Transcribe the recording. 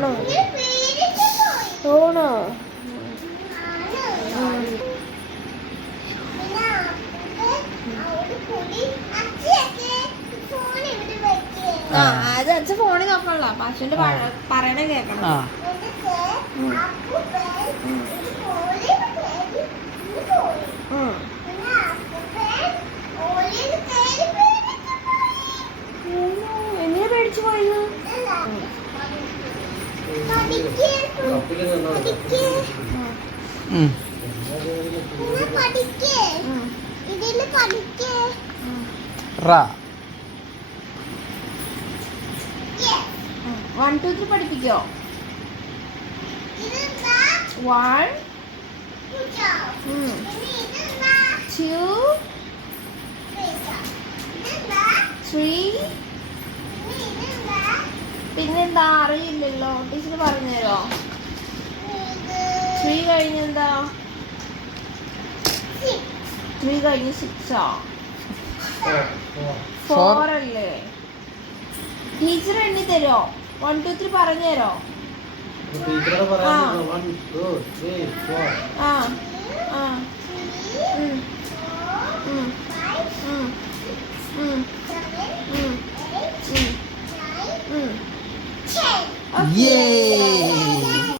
ആണോ ഓണോ അത് അച്ഛൻ ഫോണിൽ നോക്കണല്ലോ പശുവിന്റെ പറയണ കേക്കണം. എങ്ങനെ പേടിച്ചു പോയത്? One two three പഠിപ്പിക്കോ? 1 2 3 പിന്നെന്താ അറിയില്ലല്ലോ, ടീച്ചർ പറഞ്ഞുതരോ? 3 കഴിഞ്ഞെന്താ? 3 കഴിഞ്ഞ് 6 4 അല്ലേ? ടീച്ചർ എണ്ണി തരോ? 1 2 3 പറഞ്ഞു തരോ? Yeah.